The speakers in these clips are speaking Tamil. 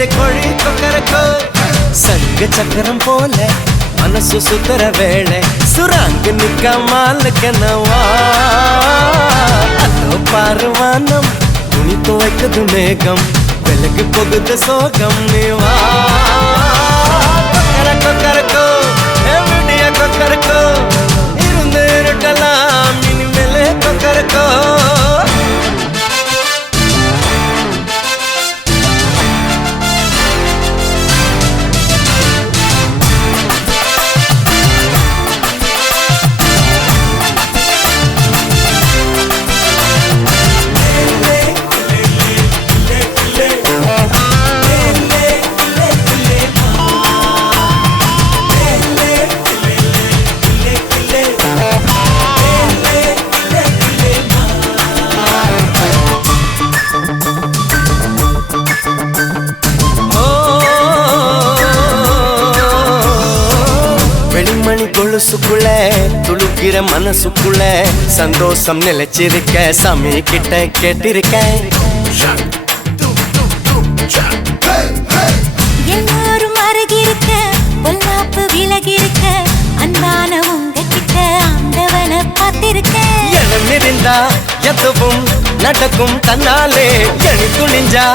வெட்டு கோழி கொக்கரக்கோ சங்க சக்கரம் போல மனசு சுத்தர வேளை. சுராங்க நிக்க மாலுக்கனவா அதோ பாருவானம் துணி துவைக்குது மேகம். விலகு போகுது சோகம் நீவா கொக்கர கொக்கரக்கோ எவ்வளிய கொக்கரக்கோ இருந்து இருட்டலாம் இனிமேலே கொக்கரக்கோ வெளிமணி கொலுசுக்குள்ள துளுக்கிற மனசுக்குள்ள சந்தோஷம் நிலைச்சிருக்க சாமி கிட்ட கேட்டிருக்கேன். எல்லாரும் அருகிருக்க பொல்லாப்பு விலகிருக்க அன்பான உங்ககிட்ட ஆண்டவனை பார்த்திருக்கேன் எண்ணம் இருந்தா எதுவும் நடக்கும் தன்னாலே எணி துணிஞ்சா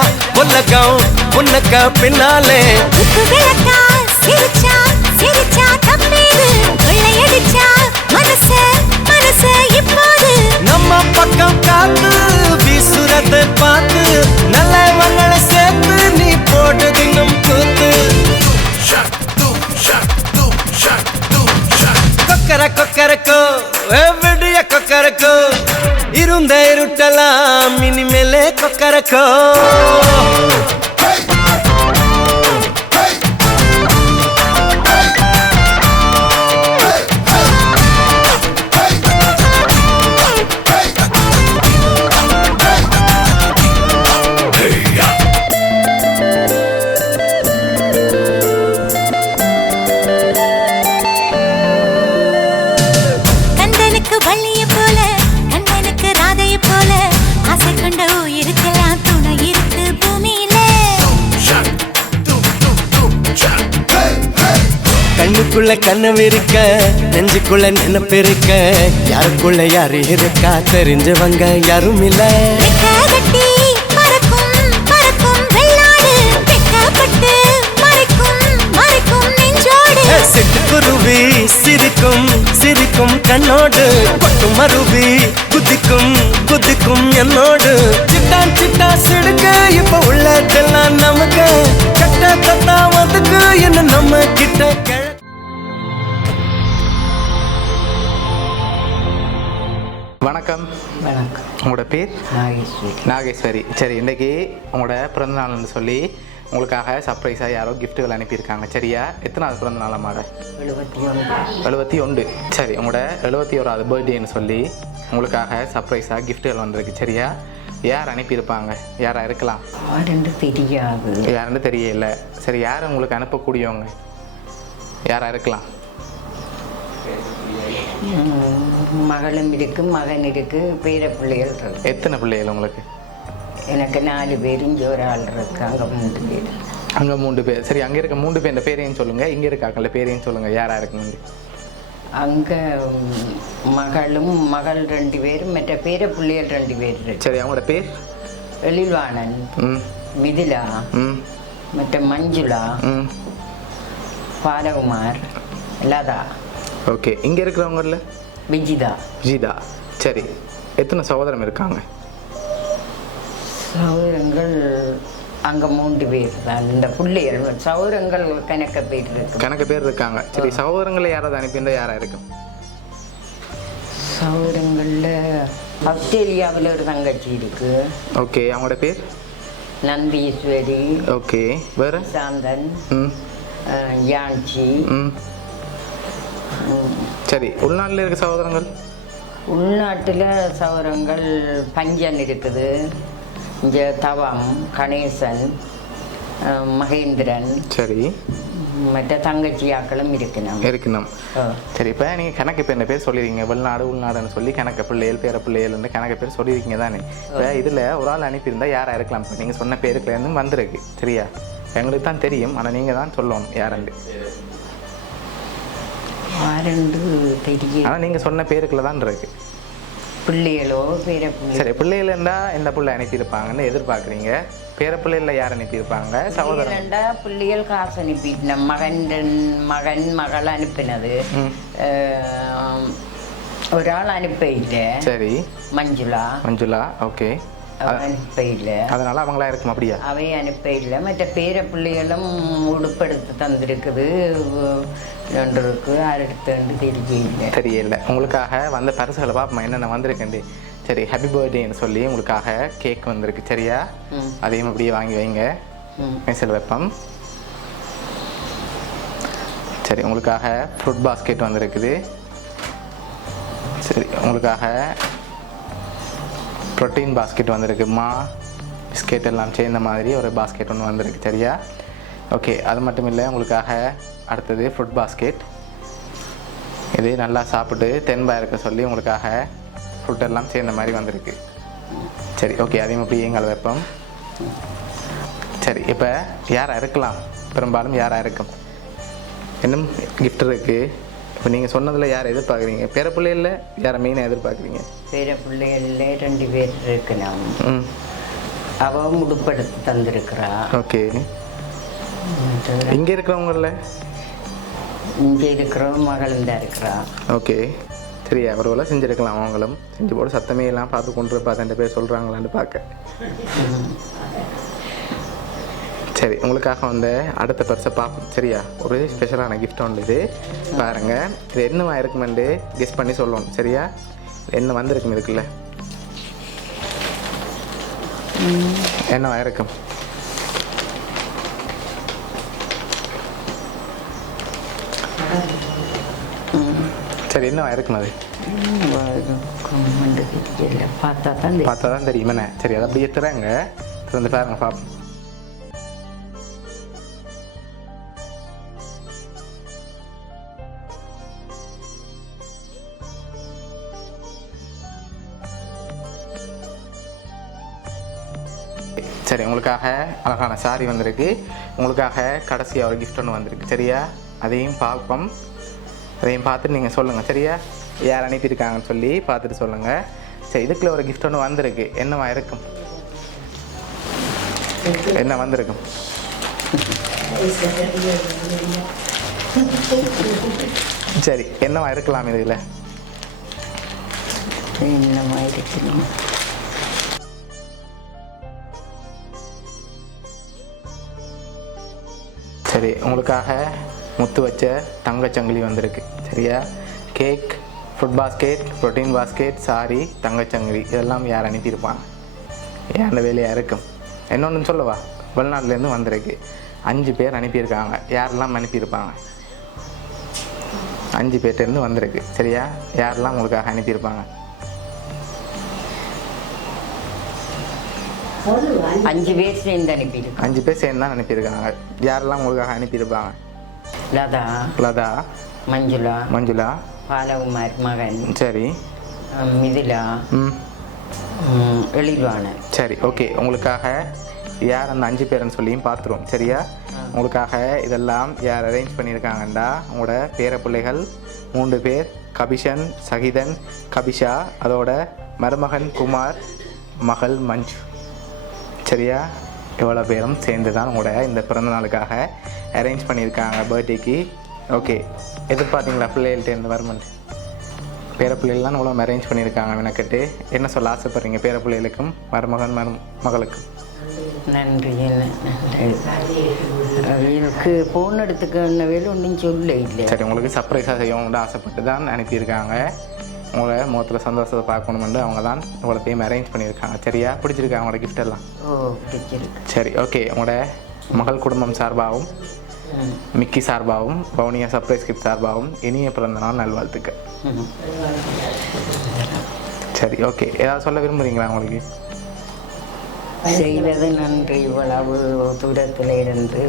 உலகம் உனக்க பின்னாலே. விளக்கா சிரிச்சா கொக்கர கொக்கரக்கோ எவ்வளிய கொக்கரக்கோ இருந்த இருட்டலாம் இனிமேலே கொக்கரக்கோ கண்ணுக்குள்ள கனவு இருக்க நெஞ்சுக்குள்ள நினைப்பு இருக்க யாருக்குள்ள யாரு இருக்கா தெரிஞ்சவங்க யாரும் இல்ல. சிட்டுக்குருவி சிரிக்கும் சிரிக்கும் கண்ணோடு. கொட்டு மருவி குதிக்கும் குதிக்கும் என்னோடு. சிட்டான் சிட்டா சிடுக்க இப்ப உள்ளதெல்லாம் நமக்கு. கட்ட தத்தா வந்துக்கு என்ன நம்ம கிட்ட வணக்கம். வணக்கம். உங்களோட பேர்? நாகேஸ்வரி. நாகேஸ்வரி. சரி இன்றைக்கி உங்களோட பிறந்தநாள்னு சொல்லி உங்களுக்காக சர்ப்ரைஸாக யாரோ கிஃப்ட்டுகள் அனுப்பியிருக்காங்க. சரியா? எத்தனாவது பிறந்த மாட எழுபத்தி ஒன்று. சரி உங்களோட எழுபத்தி ஓராவது பர்த்டேன்னு சொல்லி உங்களுக்காக சர்ப்ரைஸாக கிஃப்ட்டுகள் வந்திருக்கு. சரியா? யார் அனுப்பியிருப்பாங்க? யாராக இருக்கலாம்? ஆரென்று தெரியாது. யாருன்னு தெரியல. சரி யார் உங்களுக்கு அனுப்பக்கூடியவங்க? யாராக இருக்கலாம்? மகளும் இருக்கு மகன் இருக்கு பேர பிள்ளைகள் இருக்கு. எத்தனை பிள்ளைகள் உங்களுக்கு? எனக்கு நாலு பேரும் இங்கே ஒரு ஆள் இருக்கு அங்கே மூன்று பேர். அங்கே மூன்று பேர். சரி அங்கே இருக்க மூன்று பேர் பேரையும் சொல்லுங்கள் இங்கே இருக்காங்கல்ல பேரையும் சொல்லுங்கள் யாராக இருக்குன்னு அங்கே மகளும் மகள் ரெண்டு பேரும் மற்ற பேர பிள்ளைகள் ரெண்டு பேர் இருக்கு. சரி அவங்களோட பேர்? எழில்வாணன் மிதிலா மற்ற மஞ்சுளா பாலகுமார் லதா. ஓகே இங்கே இருக்கிறவங்கள விஜிதா ஜீதா. சரி. எத்தனை சகோதரம் இருக்காங்க? சௌரங்கள் அங்கே மூன்று பேர். தான் இந்த பிள்ளைகள் சௌரங்கள் கணக்க பேர் இருக்கு. கணக்கு பேர் இருக்காங்க. சரி சகோதரங்களை யாராவது அனுப்பியிருந்தா யாரா இருக்கும்? சௌரங்களில் ஆஸ்திரேலியாவில் ஒரு தங்கச்சி இருக்கு. ஓகே அவங்களோட பேர்? நந்தீஸ்வரி. ஓகே வேற? சாந்தன். யான்சி. சரி. உள்நாட்டில் இருக்க சகோதரங்கள்? உள்நாட்டில் சௌரங்கள் பஞ்சன் இருக்குது. இங்கே தவம் கணேசன் மகேந்திரன் சரி. மற்ற தங்கச்சியாக்களும் இருக்கணும் இருக்கணும் சரி இப்போ நீங்கள் கணக்கு பேர் என்ன பேர் சொல்லிடுங்க வெளிநாடு உள்நாடுன்னு சொல்லி கணக்கு பிள்ளைகள் பேர பிள்ளைகள்னு கணக்கு பேர் சொல்லியிருக்கீங்க தானே? இப்போ இதில் ஒரு ஆள் அனுப்பியிருந்தா யாராக இருக்கலாம் இப்போ நீங்கள் சொன்ன பேருக்குலேருந்து வந்திருக்கு. சரியா? எங்களுக்கு தான் தெரியும். ஆனால் நீங்கள் தான் சொல்லணும் யாருன்னு. ஆரண்டு தெரிய ஆனால் நீங்கள் சொன்ன பேருக்குள்ள தான் இருக்கு. பிள்ளைகளோ பேர சரி பிள்ளைகள் இருந்தால் எந்த பிள்ளை அனுப்பியிருப்பாங்கன்னு எதிர்பார்க்குறீங்க. பேர பிள்ளைகளில் யார் அனுப்பியிருப்பாங்க? சகோதரன். பிள்ளைகள் காசு அனுப்பிட்டு மகன் மகன் மகள் அனுப்பினது. அஹ், ஒராள் அனுப்ப இல்லை சரி மஞ்சுளா மஞ்சுளா ஓகே அனுப்ப இல்லை அதனால அவங்களா இருக்கும் அப்படியா அவை அனுப்ப இல்லை மற்ற பேர பிள்ளைகளும் உடுப்படுத்து தந்திருக்குது ரெண்டு இருக்கு அடுத்து தெரியல தெரியல. உங்களுக்காக வந்த பரிசுகளை பார்ப்போம்? என்னென்ன வந்திருக்குண்டு சரி ஹாப்பி பர்த்டேன்னு சொல்லி உங்களுக்காக கேக் வந்திருக்கு. சரியா. அதையும் அப்படியே வாங்கி வைங்க. மெசல் வெப்பம். சரி உங்களுக்காக ஃப்ரூட் பாஸ்கெட் வந்திருக்குது. சரி உங்களுக்காக ப்ரோட்டீன் பாஸ்கெட் வந்திருக்கு. மா பிஸ்கெட் எல்லாம் சேர்ந்த மாதிரி ஒரு பாஸ்கெட் ஒன்று வந்திருக்கு. சரியா? ஓகே அது மட்டும் இல்லை உங்களுக்காக அடுத்தது ஃப்ரூட் பாஸ்கெட் இது நல்லா சாப்பிட்டு தென்பாக இருக்க சொல்லி உங்களுக்காக ஃப்ரூட் எல்லாம் சேர்ந்த மாதிரி வந்திருக்கு. சரி ஓகே அதையும் அப்படி எங்களை வைப்போம். சரி இப்போ யாராக இருக்கலாம் பெரும்பாலும் யாராக இருக்கும் இன்னும் gift இருக்கு. இப்போ நீங்கள் சொன்னதில் யாரை எதிர்பார்க்குறீங்க? பேர பிள்ளைகளில் யாரை மெயினாக எதிர்பார்க்குறீங்க? பேர பிள்ளைகள்ல ரெண்டு பேர் இருக்கணும். ம். அவ உடுப்படுத்து தந்திருக்கிறா. ஓகே இங்கே இருக்கிறவங்கள இங்கே இருக்கிற மகளும் தான் இருக்கிறா ஓகே. சரி அவர்கள செஞ்சுருக்கலாம் அவங்களும். செஞ்சு போட சத்தமே எல்லாம் பார்த்து கொண்டு பார்த்து ரெண்டு பேர் சொல்கிறாங்களான்னு பார்க்க. சரி உங்களுக்காக வந்து அடுத்த பரிசை பார்ப்போம். சரியா? ஒரு ஸ்பெஷலான கிஃப்ட் ஒன்று இது. பாருங்க இது என்னவா இருக்குமெண்டு கெஸ் பண்ணி சொல்லணும் சரியா? என்ன வந்திருக்கும் இருக்குல்ல என்னவா இருக்கும்? சரி என்னவா இருக்கும் அது பார்த்தா தான் தெரியும். பார்த்தா தான் தெரியும் என்ன? சரி அதை அப்படியே திறங்க திறந்து பாருங்க பார்ப்போம் சரி உங்களுக்காக அழகான சாரி வந்திருக்கு. உங்களுக்காக கடைசியாக ஒரு கிஃப்ட் ஒன்று வந்திருக்கு. சரியா? அதையும் பார்ப்போம். அதையும் பார்த்துட்டு நீங்கள் சொல்லுங்கள் சரியா? யார் அனுப்பியிருக்காங்கன்னு சொல்லி பார்த்துட்டு சொல்லுங்கள் சரி இதுக்குள்ள ஒரு gift ஒன்று வந்திருக்கு. என்னவா இருக்கும்? என்ன வந்திருக்கும்? சரி என்னவா இருக்கலாம் இதில்? என்னமா இருக்கணும் சரி உங்களுக்காக முத்து வச்ச தங்கச்சங்கிலி வந்திருக்கு. சரியா? Cake food basket protein basket sari தங்கச்சங்கிலி இதெல்லாம் யார் அனுப்பியிருப்பாங்க? ஏன் அந்த வேலையாக இருக்கும்? இன்னொன்று சொல்லவா? வெளிநாட்டிலேருந்து வந்திருக்கு. அஞ்சு பேர் அனுப்பியிருக்காங்க. யாரெல்லாம் அனுப்பியிருப்பாங்க? அஞ்சு பேர்ட்டேருந்து வந்திருக்கு. சரியா? யாரெல்லாம் உங்களுக்காக அனுப்பியிருப்பாங்க? அஞ்சு பேர் சேர்ந்து அனுப்பியிருக்கு அஞ்சு பேர் சேர்ந்து தான் அனுப்பியிருக்காங்க. யாரெல்லாம் உங்களுக்காக அனுப்பியிருப்பாங்க? லதா. லதா. மஞ்சுளா. மஞ்சுளா. பாலகுமார் மகன். சரி. அஹ், மிதிலா. ம். ம், எழில்வாணன். சரி ஓகே. உங்களுக்காக யார் அந்த அஞ்சு பேருன்னு சொல்லியும் பார்த்துருவோம். சரியா? உங்களுக்காக இதெல்லாம் யார் அரேஞ்ச் பண்ணியிருக்காங்கண்டா உங்களோட பேர பிள்ளைகள் மூன்று பேர் கபிஷன் சகிதன் கபிஷா அதோட மருமகன் குமார் மகள் மஞ்சு. சரியா? இவ்வளோ பேரும் சேர்ந்து தான் உங்களோட இந்த பிறந்த நாளுக்காக அரேஞ்ச் பண்ணியிருக்காங்க பர்த்டேக்கு ஓகே எதிர்பார்த்தீங்களா பிள்ளைகள்ட்ட இருந்து வருமெண்ட் பேரப்பிள்ளைகள்லாம் இவ்வளோ அரேஞ்ச் பண்ணியிருக்காங்க மெனக்கட்டு. என்ன சொல்ல ஆசைப்படுறீங்க பேரப்பிள்ளைகளுக்கும் மருமகன் மரு மகளுக்கும்? நன்றி நன்றி. எனக்கு போன் எடுத்துக்க வேலை ஒன்றும் சொல்ல இல்லை சரி உங்களுக்கு சர்ப்ரைஸாக செய்யணும்னு ஆசைப்பட்டு தான் அனுப்பியிருக்காங்க. உங்களை முகத்தில் சந்தோஷத்தை பார்க்கணுமென்று அவங்க தான் இவ்வளோத்தையும் அரேஞ்ச் பண்ணியிருக்காங்க. சரியா? பிடிச்சிருக்காங்க உங்களோட gift எல்லாம்? ஓ பிடிச்சிருக்கு. சரி ஓகே உங்களோட மகள் குடும்பம் சார்பாகவும். மிக்கி சார்பாகவும் பவுனியா சர்ப்ரைஸ் கிஃப்ட் சார்பாகவும் இனிய பிறந்த நாள் நல்வாழ்த்துக்கள். ம். சரி ஓகே ஏதாவது சொல்ல விரும்புகிறீங்களா உங்களுக்கு? செய்தது நன்றி இவ்வளவு தூரத்தில் இருந்து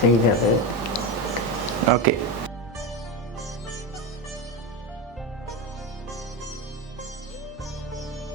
செய்தது. ஓகே